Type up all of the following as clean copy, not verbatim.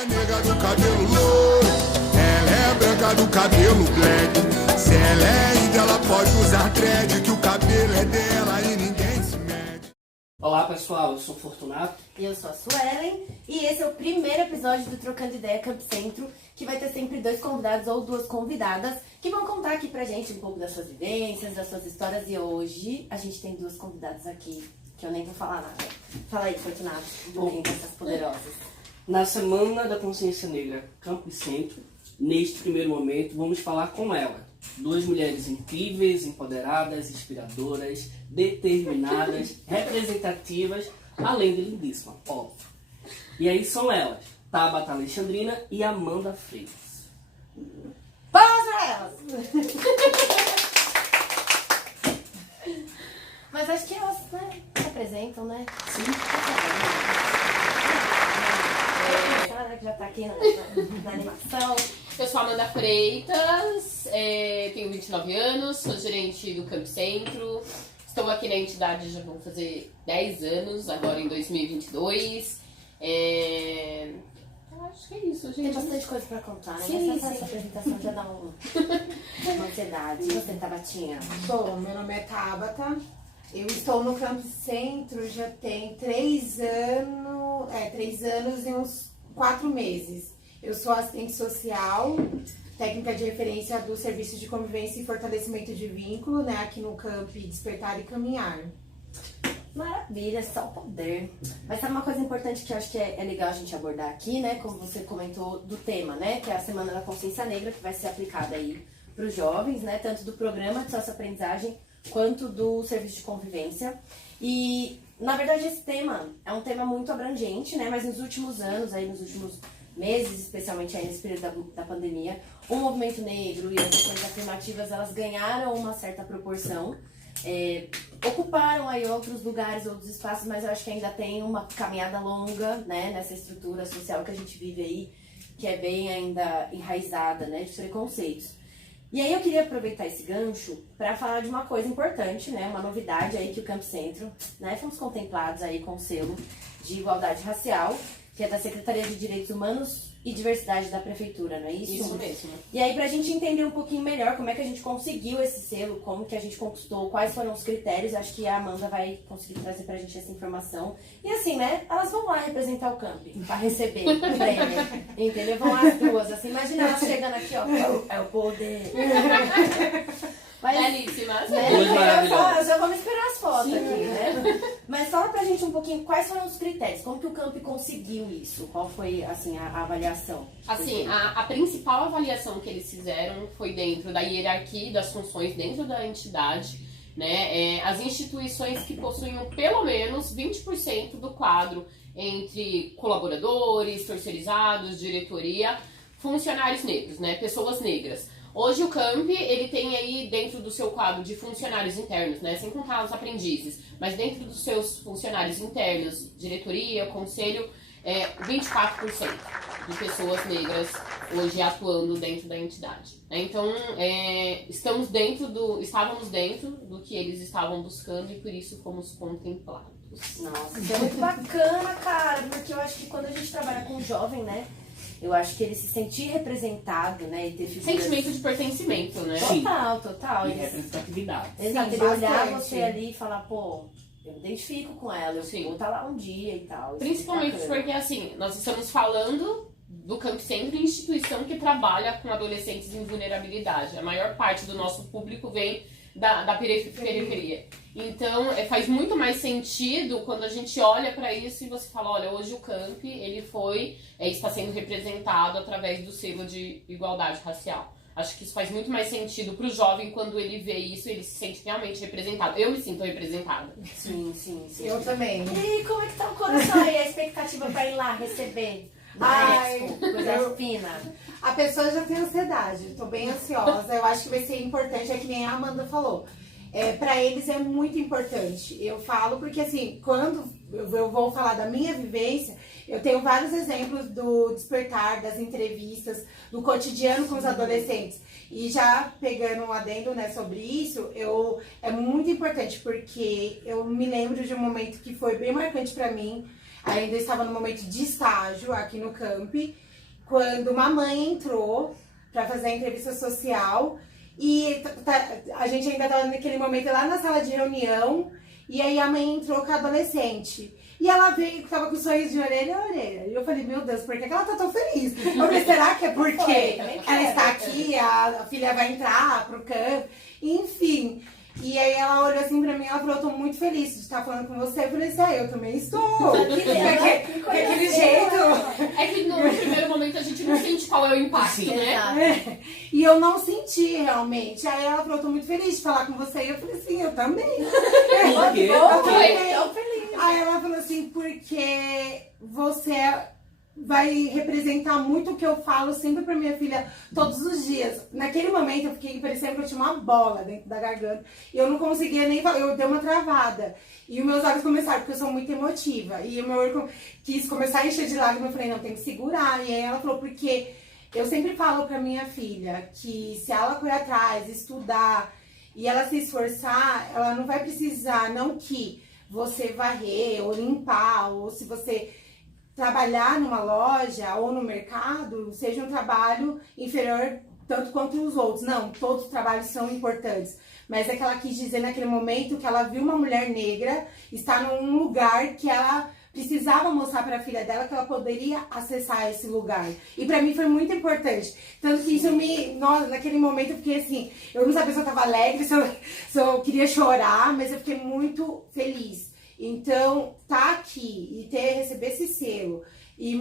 é nega do cabelo louro, ela é branca do cabelo black. Se ela é índia, ela pode usar dread, que o cabelo é dela e ninguém se mete. Olá pessoal, eu sou Fortunato. E eu sou a Suelen, e esse é o primeiro episódio do Trocando Ideia Camp Centro, que vai ter sempre 2 convidados ou 2 convidadas que vão contar aqui pra gente um pouco das suas vivências, das suas histórias. E hoje a gente tem 2 convidadas aqui, que eu nem vou falar nada. Fala aí, Fortunato, bem essas poderosas. Na Semana da Consciência Negra Camp Centro, neste primeiro momento, vamos falar com ela. 2 mulheres incríveis, empoderadas, inspiradoras, determinadas, representativas, além de lindíssima, óbvio. E aí são elas, Tabata Alexandrina e Amanda Freitas. Palmas pra elas! Mas acho que elas, né, se apresentam, né? Sim. Já tá aqui na animação. Eu sou Amanda Freitas, tenho 29 anos, sou gerente do Camp Centro. Estou aqui na entidade já vão fazer 10 anos, agora em 2022. Acho que é isso, gente. Tem bastante coisa pra contar, né? Sim, Essa apresentação já dá uma ansiedade. E você, Tabatinha? Bom, meu nome é Tabata. Eu estou no Camp Centro já tem 3 anos e uns 4 meses. Eu sou assistente social, técnica de referência do Serviço de Convivência e Fortalecimento de Vínculo, né, aqui no Camp Despertar e Caminhar. Maravilha, só o poder. Mas sabe uma coisa importante que eu acho que é legal a gente abordar aqui, né? Como você comentou do tema, né? Que é a Semana da Consciência Negra, que vai ser aplicada aí para os jovens, né? Tanto do programa de socioaprendizagem quanto do serviço de convivência. E, na verdade, esse tema é um tema muito abrangente, né? Mas nos últimos anos, aí nos últimos meses, especialmente aí nesse período da pandemia, o movimento negro e as ações afirmativas, elas ganharam uma certa proporção. Ocuparam aí outros lugares, outros espaços, mas eu acho que ainda tem uma caminhada longa, né, nessa estrutura social que a gente vive aí, que é bem ainda enraizada, né, de preconceitos. E aí eu queria aproveitar esse gancho para falar de uma coisa importante, né, uma novidade aí que o Camp Centro, né, fomos contemplados aí com o selo de igualdade racial, que é da Secretaria de Direitos Humanos e Diversidade da Prefeitura, não é isso? Isso mesmo. E aí, pra gente entender um pouquinho melhor como é que a gente conseguiu esse selo, como que a gente conquistou, quais foram os critérios, acho que a Amanda vai conseguir trazer pra gente essa informação. E assim, né, elas vão lá representar o camp, pra receber o prêmio, entendeu? Vão lá as duas, assim, imagina elas chegando aqui, ó, é o poder. Mas, Belíssimas. né, eu já vou me esperar as fotos aqui, né? Mas fala pra gente um pouquinho quais foram os critérios, como que o Camp conseguiu isso? Qual foi, assim, a avaliação? Assim, a principal avaliação que eles fizeram foi dentro da hierarquia das funções dentro da entidade, né? As instituições que possuíam pelo menos 20% do quadro entre colaboradores, terceirizados, diretoria, funcionários negros, né? Pessoas negras. Hoje o Camp, ele tem aí dentro do seu quadro de funcionários internos, né, sem contar os aprendizes, mas dentro dos seus funcionários internos, diretoria, conselho, 24% de pessoas negras hoje atuando dentro da entidade. Então, estávamos dentro do que eles estavam buscando e por isso fomos contemplados. Nossa, isso é muito bacana, cara, porque eu acho que quando a gente trabalha com jovem, né, eu acho que ele se sentir representado, né, e ter figuras... Sentimento de pertencimento, né? Total. E representatividade. Exato, Sim, ele olhar bastante. você ali e falar, pô, eu me identifico com ela, eu Sim. vou estar lá um dia e tal. Isso é Principalmente bacana. porque, assim, nós estamos falando do Camp Centro, instituição que trabalha com adolescentes em vulnerabilidade. A maior parte do nosso público vem da periferia. Então, faz muito mais sentido quando a gente olha para isso e você fala, olha, hoje o Camp, ele está sendo representado através do selo de igualdade racial. Acho que isso faz muito mais sentido pro jovem quando ele vê isso, ele se sente realmente representado. Eu me sinto representada. Sim. Eu também. E como é que tá o coração aí, a expectativa pra ir lá receber? Ai, Coisa fina. A pessoa já tem ansiedade, tô bem ansiosa. Eu acho que vai ser importante, é que nem a Amanda falou. Pra eles é muito importante. Eu falo porque, assim, quando eu vou falar da minha vivência, eu tenho vários exemplos do despertar, das entrevistas, do cotidiano com os adolescentes. E já pegando um adendo, né, sobre isso, é muito importante, porque eu me lembro de um momento que foi bem marcante pra mim. Ainda estava no momento de estágio aqui no Camp. quando uma mãe entrou pra fazer a entrevista social e a gente ainda tava naquele momento lá na sala de reunião e aí a mãe entrou com a adolescente. E ela veio, tava com sorriso de orelha a orelha. E eu falei, meu Deus, por que ela tá tão feliz? Eu falei, será que é porque ela está aqui, a filha vai entrar pro campo? Enfim. E aí ela olhou assim pra mim e ela falou, eu tô muito feliz de estar falando com você. Eu falei assim, eu também estou. Daquele jeito. É que no primeiro momento a gente não sente qual é o impacto, né? E eu não senti realmente. Aí ela falou, eu tô muito feliz de falar com você. E eu falei assim, eu também. Por quê? Eu também. Tô feliz. Aí ela falou assim, porque você vai representar muito o que eu falo sempre pra minha filha todos os dias. Naquele momento eu fiquei parecendo que eu tinha uma bola dentro da garganta. E eu não conseguia nem falar, eu dei uma travada. E os meus olhos começaram, porque eu sou muito emotiva. E o meu olho quis começar a encher de lágrimas. Eu falei, não, tem que segurar. E aí ela falou, porque eu sempre falo pra minha filha que se ela correr atrás, estudar e ela se esforçar, ela não vai precisar, não que você varrer ou limpar, ou se você trabalhar numa loja ou no mercado, seja um trabalho inferior tanto quanto os outros. Não, todos os trabalhos são importantes. Mas é que ela quis dizer naquele momento que ela viu uma mulher negra estar num lugar que ela precisava mostrar para a filha dela que ela poderia acessar esse lugar. E para mim foi muito importante. Tanto que isso nossa, naquele momento eu fiquei assim, eu não sabia se eu tava alegre, se eu queria chorar, mas eu fiquei muito feliz. Então, tá aqui e receber esse selo e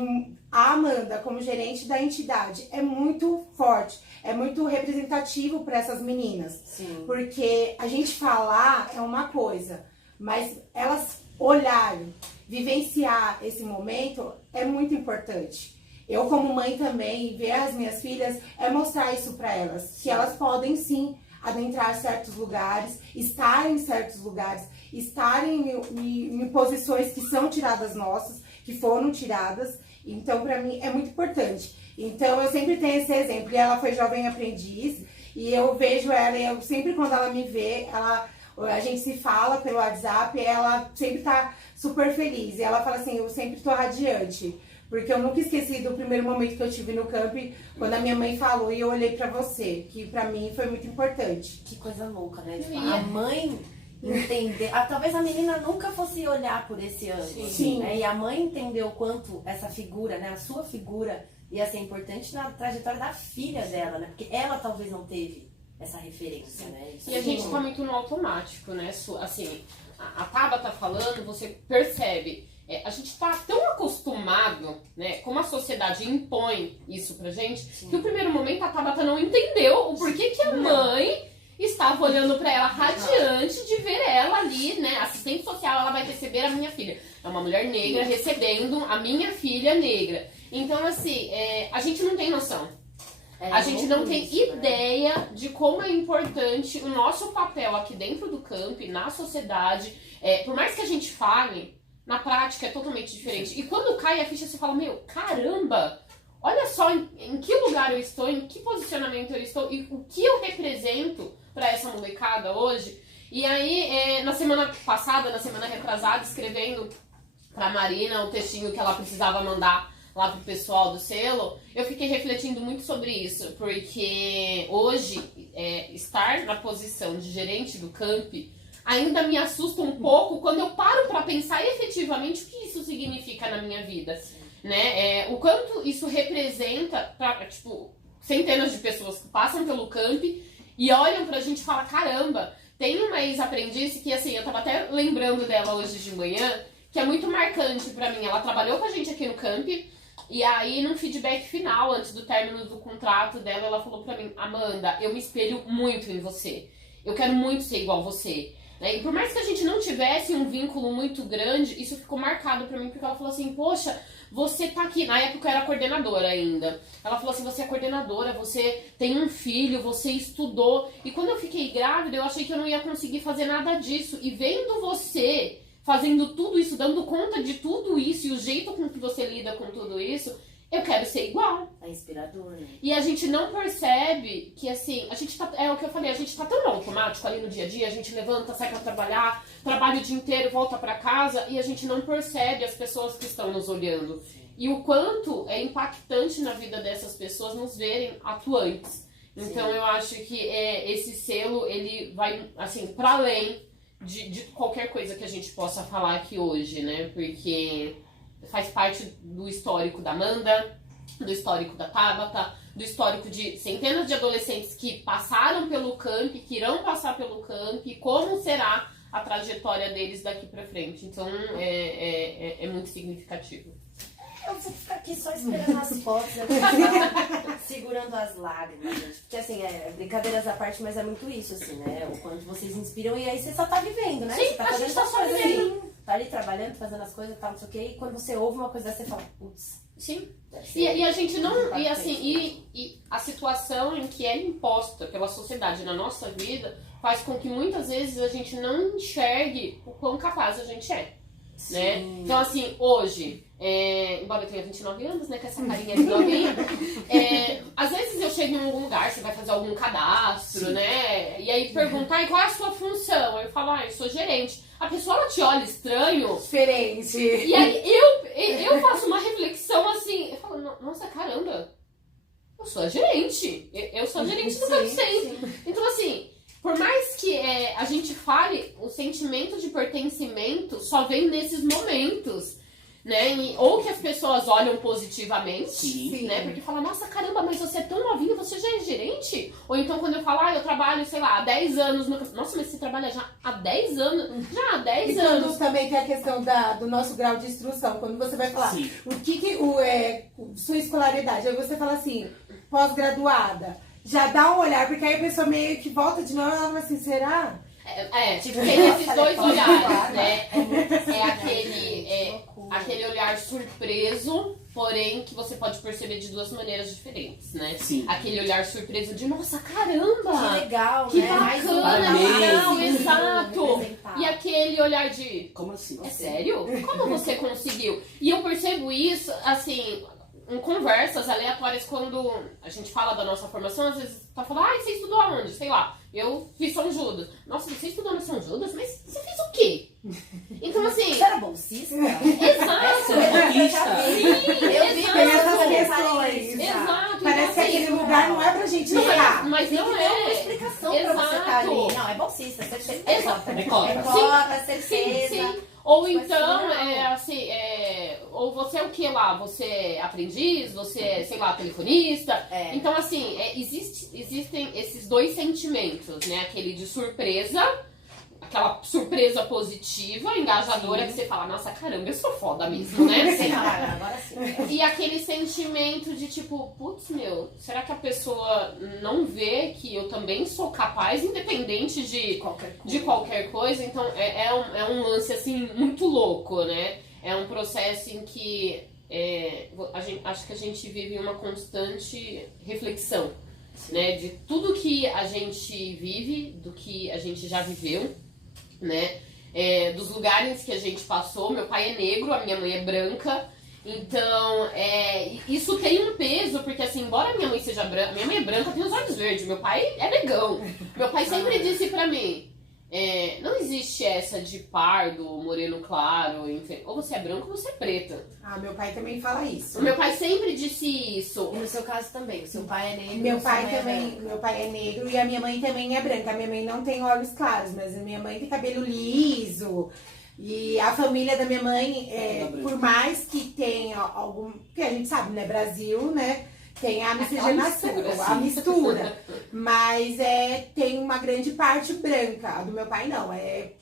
a Amanda como gerente da entidade é muito forte, é muito representativo para essas meninas. Sim. Porque a gente falar é uma coisa, mas elas olharem, vivenciar esse momento é muito importante. Eu como mãe também, ver as minhas filhas, é mostrar isso para elas, que elas podem sim adentrar certos lugares, estar em certos lugares, estarem em posições que são tiradas nossas, que foram tiradas. Então, pra mim, é muito importante. Então, eu sempre tenho esse exemplo. E ela foi jovem aprendiz, e eu vejo ela, e eu sempre quando ela me vê, a gente se fala pelo WhatsApp, e ela sempre tá super feliz. E ela fala assim, eu sempre tô radiante. Porque eu nunca esqueci do primeiro momento que eu tive no camp, quando a minha mãe falou e eu olhei pra você, que pra mim foi muito importante. Que coisa louca, né? Tipo, a mãe entender. Talvez a menina nunca fosse olhar por esse ângulo. Sim. Né? E a mãe entendeu o quanto essa figura, né? A sua figura ia ser importante na trajetória da filha dela, né? Porque ela talvez não teve essa referência, né? Isso E a gente tá muito no automático, né? Assim, a Tabata falando, você percebe. A gente tá tão acostumado, né, como a sociedade impõe isso pra gente, que o primeiro momento a Tabata não entendeu o porquê que a mãe estava olhando pra ela radiante de ver ela ali, né, assistente social, ela vai receber a minha filha. É uma mulher negra recebendo a minha filha negra. Então, assim, a gente não tem noção. A gente não tem ideia de como é importante o nosso papel aqui dentro do camp, na sociedade. Por mais que a gente fale, na prática é totalmente diferente. E quando cai a ficha, você fala, meu, caramba, olha só em que lugar eu estou, em que posicionamento eu estou e o que eu represento para essa molecada hoje. E aí, na semana passada, na semana retrasada, escrevendo pra Marina o textinho que ela precisava mandar lá pro pessoal do selo, eu fiquei refletindo muito sobre isso, porque hoje, estar na posição de gerente do camp ainda me assusta um pouco quando eu paro pra pensar efetivamente o que isso significa na minha vida, né? O quanto isso representa pra, tipo, centenas de pessoas que passam pelo camp e olham pra gente e falam, caramba, tem uma ex-aprendiz que, assim, eu tava até lembrando dela hoje de manhã, que é muito marcante pra mim. Ela trabalhou com a gente aqui no camp, e aí, num feedback final, antes do término do contrato dela, ela falou pra mim, Amanda, eu me espelho muito em você. Eu quero muito ser igual você. E por mais que a gente não tivesse um vínculo muito grande, isso ficou marcado pra mim, porque ela falou assim, poxa, você tá aqui, na época eu era coordenadora ainda, ela falou assim, você é coordenadora, você tem um filho, você estudou, e quando eu fiquei grávida, eu achei que eu não ia conseguir fazer nada disso, e vendo você fazendo tudo isso, dando conta de tudo isso, e o jeito com que você lida com tudo isso, eu quero ser igual. É inspirador, né? E a gente não percebe que, assim, a gente tá, é o que eu falei, a gente tá tão automático ali no dia a dia, a gente levanta, sai pra trabalhar, trabalha o dia inteiro, volta pra casa, e a gente não percebe as pessoas que estão nos olhando. e o quanto é impactante na vida dessas pessoas nos verem atuantes. Então eu acho que esse selo, ele vai, assim, para além de qualquer coisa que a gente possa falar aqui hoje, né? Porque faz parte do histórico da Amanda, do histórico da Tabata, do histórico de centenas de adolescentes que passaram pelo camp, que irão passar pelo camp, como será a trajetória deles daqui pra frente. Então é muito significativo. Eu vou ficar aqui só esperando as fotos, eu vou ficar segurando as lágrimas, gente. Porque assim, brincadeiras à parte, mas é muito isso, assim, né? O quanto vocês inspiram e aí você só tá vivendo, né? Sim, você tá a gente tá só coisas vivendo. ali, tá ali trabalhando, fazendo as coisas, tal, não sei o quê, e quando você ouve uma coisa dessa, você fala, putz. Sim. deve ser E a gente não. E impactante. assim, e a situação em que é imposta pela sociedade na nossa vida faz com que muitas vezes a gente não enxergue o quão capaz a gente é. Né? Então, assim, hoje, embora eu tenha 29 anos, né, com essa carinha de novinha, às vezes eu chego em algum lugar, você vai fazer algum cadastro, né, e aí perguntar, qual é a sua função? Aí eu falo, eu sou gerente. A pessoa, ela te olha estranho, Diferente. e aí eu faço uma reflexão assim, eu falo, nossa, caramba, eu sou a gerente, eu sou a gerente do Camp Centro. Então, assim, por mais que a gente fale, o sentimento de pertencimento só vem nesses momentos, né? Ou que as pessoas olham positivamente, Sim. né? Porque falam, nossa, caramba, mas você é tão novinho, você já é gerente? Ou então quando eu falo, eu trabalho, sei lá, há 10 anos no... Nossa, mas você trabalha já há 10 anos? Já há 10 E anos. quando também tem a questão do nosso grau de instrução, quando você vai falar Sim. o que sua escolaridade, aí você fala assim, pós-graduada, já dá um olhar, porque aí a pessoa meio que volta de novo e ela fala assim, será? Tipo, tem esses dois Pode olhares, falar, né? Que Aquele olhar surpreso, porém que você pode perceber de duas maneiras diferentes, né? Sim. Aquele olhar surpreso de, nossa, caramba! legal, Que né? Mais uma bacana, Parabéns. não, vez, exato! representar. E aquele olhar de, Como assim? é sério? Como você conseguiu? E eu percebo isso, assim, em conversas aleatórias, quando a gente fala da nossa formação, às vezes tá falando, você estudou aonde? Sei lá, eu fiz São Judas. Nossa, você estudou no São Judas? Mas você fez o quê? Então, assim... Você era bolsista? Exato! Eu vi Tem essas pessoas questões. Exato! Parece que aquele lugar não é pra gente errar. Mas não Tem uma é. explicação pra você estar ali. Exato. Não, é bolsista, você Exato. É cota. É cota, certeza. Sim. Ou Tipo então, assim, ou você é o que lá? Você é aprendiz? Você é, sei lá, telefonista? Então, assim, existem esses dois sentimentos, né? Aquele de surpresa, aquela surpresa positiva, engajadora, que você fala, nossa, caramba, eu sou foda mesmo, né? Você fala, agora sim. E aquele sentimento de tipo, putz, meu, será que a pessoa não vê que eu também sou capaz, independente de qualquer coisa? Então é um lance assim muito louco, né? É um processo em que acho que a gente vive uma constante reflexão, né? De tudo que a gente vive, do que a gente já viveu, né? Dos lugares que a gente passou. Meu pai é negro, a minha mãe é branca. Então, isso tem um peso, porque assim, embora minha mãe seja branca, minha mãe é branca, tem os olhos verdes, meu pai é negão. Meu pai sempre disse pra mim, não existe essa de pardo, moreno claro, enfim, ou você é branco ou você é preta. Meu pai também fala isso. O meu pai sempre disse isso. E no seu caso também, o seu pai é negro. Meu sua pai mãe é também, branca. meu pai é negro e a minha mãe também é branca. A minha mãe não tem olhos claros, mas a minha mãe tem cabelo liso. E a família da minha mãe, por mais que tenha algum... Porque a gente sabe, né? Brasil, né? Tem a miscigenação, a mistura. Mas tem uma grande parte branca. A do meu pai não, é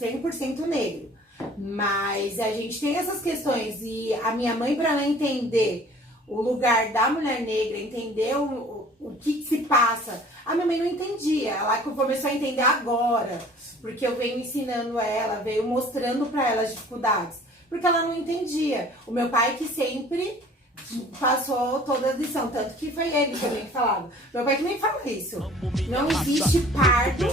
100% negro. Mas a gente tem essas questões. E a minha mãe, para ela entender o lugar da mulher negra, entender o que se passa, a minha mãe não entendia. Ela começou a entender agora. Porque eu venho ensinando ela, veio mostrando para ela as dificuldades. Porque ela não entendia. O meu pai que sempre passou toda a lição, tanto que foi ele também que falava. Meu pai também fala isso. Não existe pardo,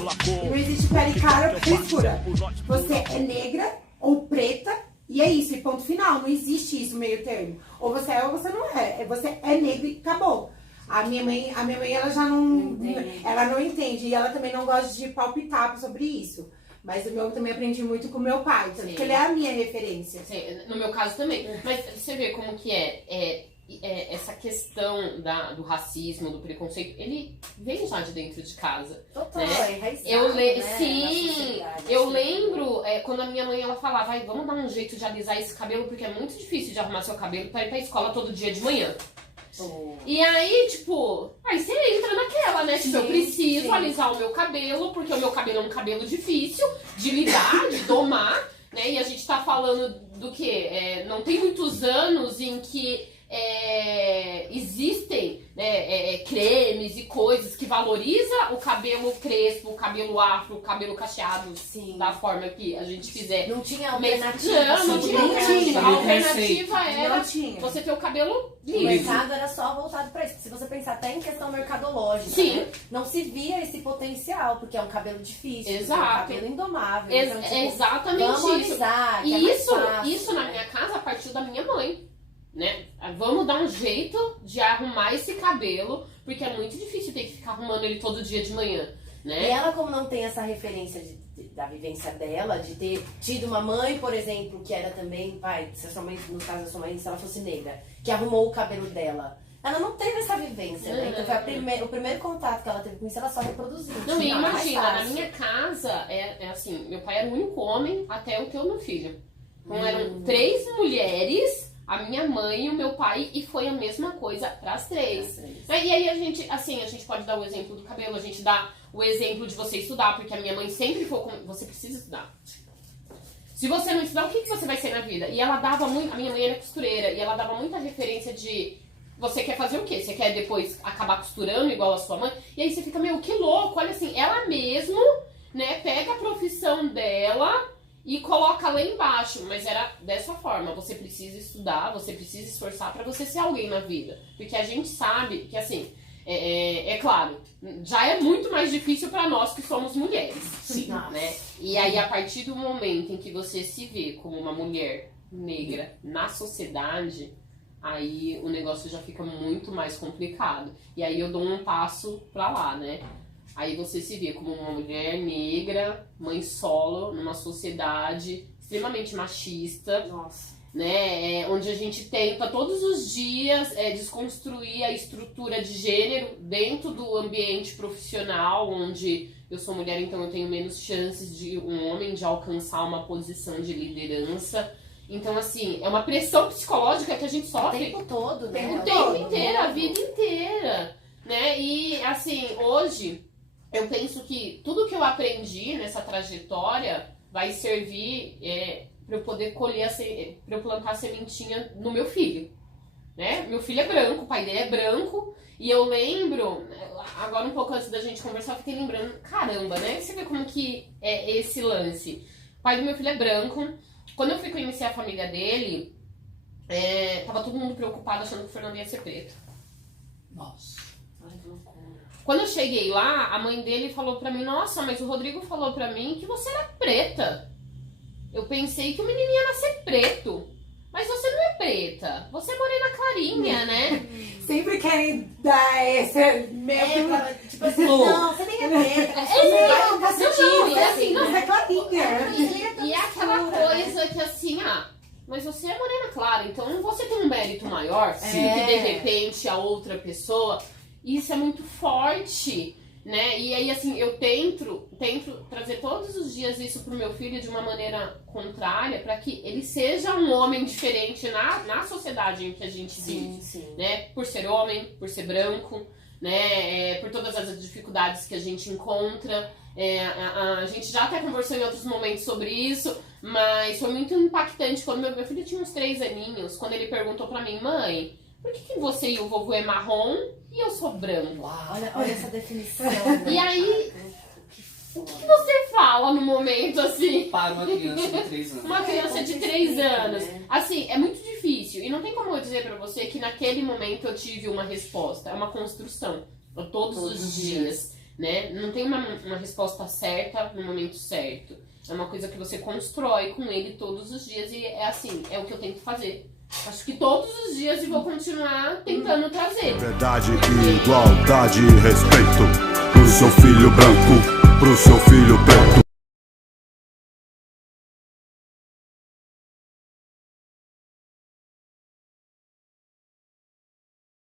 não existe pele clara ou escura. Você é negra ou preta e é isso, e ponto final. Não existe isso meio termo. Ou você é ou você não é. Você é negra e acabou. A minha mãe ela já não entende. Ela não entende e ela também não gosta de palpitar sobre isso. Mas o meu eu também aprendi muito com o meu pai, tanto Sim. que ele é a minha referência. No meu caso também. Mas você vê como que essa questão do racismo, do preconceito, ele vem já de dentro de casa. Total, né? é enraizado, Sim, na eu sociedade. lembro quando a minha mãe ela falava, vai, vamos dar um jeito de alisar esse cabelo, porque é muito difícil de arrumar seu cabelo pra ir pra escola todo dia de manhã. Oh. E aí, tipo, aí você entra naquela, né? Tipo, eu Sim, preciso sim. alisar o meu cabelo, porque o meu cabelo é um cabelo difícil de lidar, de domar, né? E a gente tá falando do quê? Não tem muitos anos em que existem cremes e coisas que valorizam o cabelo crespo, o cabelo afro, o cabelo cacheado, Sim. da forma que a gente fizer. Não tinha Mas- alternativa. Não assim, tinha né? alternativa. A Não alternativa era Não tinha. você ter o cabelo O liso. mercado era só voltado pra isso. Se você pensar até em questão mercadológica, Sim. né? Não se via esse potencial, porque é um cabelo difícil, Exato. é um cabelo indomável. Então, tipo, Exatamente vamos isso. alisar, que E é mais fácil, isso na né? minha casa partiu da minha mãe, né? Vamos dar um jeito de arrumar esse cabelo, porque é muito difícil ter que ficar arrumando ele todo dia de manhã, E né? ela, como não tem essa referência da vivência dela, de ter tido uma mãe, por exemplo, que era também, se a sua mãe, no caso da sua mãe, se ela fosse negra, que arrumou o cabelo dela. Ela não teve essa vivência, né? Então foi o primeiro contato que ela teve com isso, ela só reproduziu. Não, e Tinha mais imagina, na fácil. minha casa, é assim, meu pai era o único homem até eu ter o meu filho. Então eram 3 mulheres, a minha mãe e o meu pai, e foi a mesma coisa pras 3. E aí a gente pode dar o exemplo do cabelo, a gente dá o exemplo de você estudar, porque a minha mãe sempre foi como, você precisa estudar. Se você não estudar, o que você vai ser na vida? E ela dava muito, a minha mãe era costureira, e ela dava muita referência de, você quer fazer o quê? Você quer depois acabar costurando igual a sua mãe? E aí você fica, meu, que louco, olha assim, ela mesmo, né, pega a profissão dela e coloca lá embaixo, mas era dessa forma, você precisa estudar, você precisa esforçar pra você ser alguém na vida, porque a gente sabe que assim, é claro, já é muito mais difícil pra nós que somos mulheres, Sim. né? E aí a partir do momento em que você se vê como uma mulher negra na sociedade, aí o negócio já fica muito mais complicado, e aí eu dou um passo pra lá, né? Aí você se vê como uma mulher negra, mãe solo, numa sociedade extremamente machista, Nossa. né? Onde a gente tenta todos os dias desconstruir a estrutura de gênero dentro do ambiente profissional, onde eu sou mulher, então eu tenho menos chances de um homem de alcançar uma posição de liderança. Então, assim, é uma pressão psicológica que a gente O sofre tempo todo, né? o tempo tempo todo, inteiro, a Todo. vida inteira, né? E assim, hoje eu penso que tudo que eu aprendi nessa trajetória vai servir para eu poder colher, para eu plantar a sementinha no meu filho, né? Meu filho é branco, o pai dele é branco, e eu lembro, agora um pouco antes da gente conversar, eu fiquei lembrando, caramba, né? Você vê como que é esse lance. O pai do meu filho é branco. Quando eu fui conhecer a família dele, tava todo mundo preocupado achando que o Fernando ia ser preto. Nossa. Ai, que loucura. Quando eu cheguei lá, a mãe dele falou pra mim, nossa, mas o Rodrigo falou pra mim que você era preta. Eu pensei que o menino ia nascer preto. Mas você não é preta, você é morena clarinha, né? Sempre querem dar esse meio Tipo assim, não, você nem é preta, você vai com positivo, não, e assim, não, Você é clarinha. E é aquela coisa que assim, mas você é morena clara, então você tem um mérito maior do que de repente a outra pessoa. Isso é muito forte, né? E aí, assim, eu tento trazer todos os dias isso pro meu filho de uma maneira contrária, para que ele seja um homem diferente na sociedade em que a gente vive, sim. né? Por ser homem, por ser branco, né? Por todas as dificuldades que a gente encontra. A gente já até conversou em outros momentos sobre isso, mas foi muito impactante quando meu filho tinha uns 3 aninhos, quando ele perguntou pra mim, mãe, por que você e o vovô é marrom e eu sou branco? Olha essa definição. E aí, o que você fala no momento, assim? Para uma criança de 3 anos. Uma criança de 3 anos. Assim, é muito difícil. E não tem como eu dizer pra você que naquele momento eu tive uma resposta. É uma construção. Todos os dias, né? Não tem uma resposta certa no momento certo. É uma coisa que você constrói com ele todos os dias. E é assim, é o que eu tento fazer. Acho que todos os dias eu vou continuar tentando trazer. Verdade, igualdade e respeito pro seu filho branco, pro seu filho preto.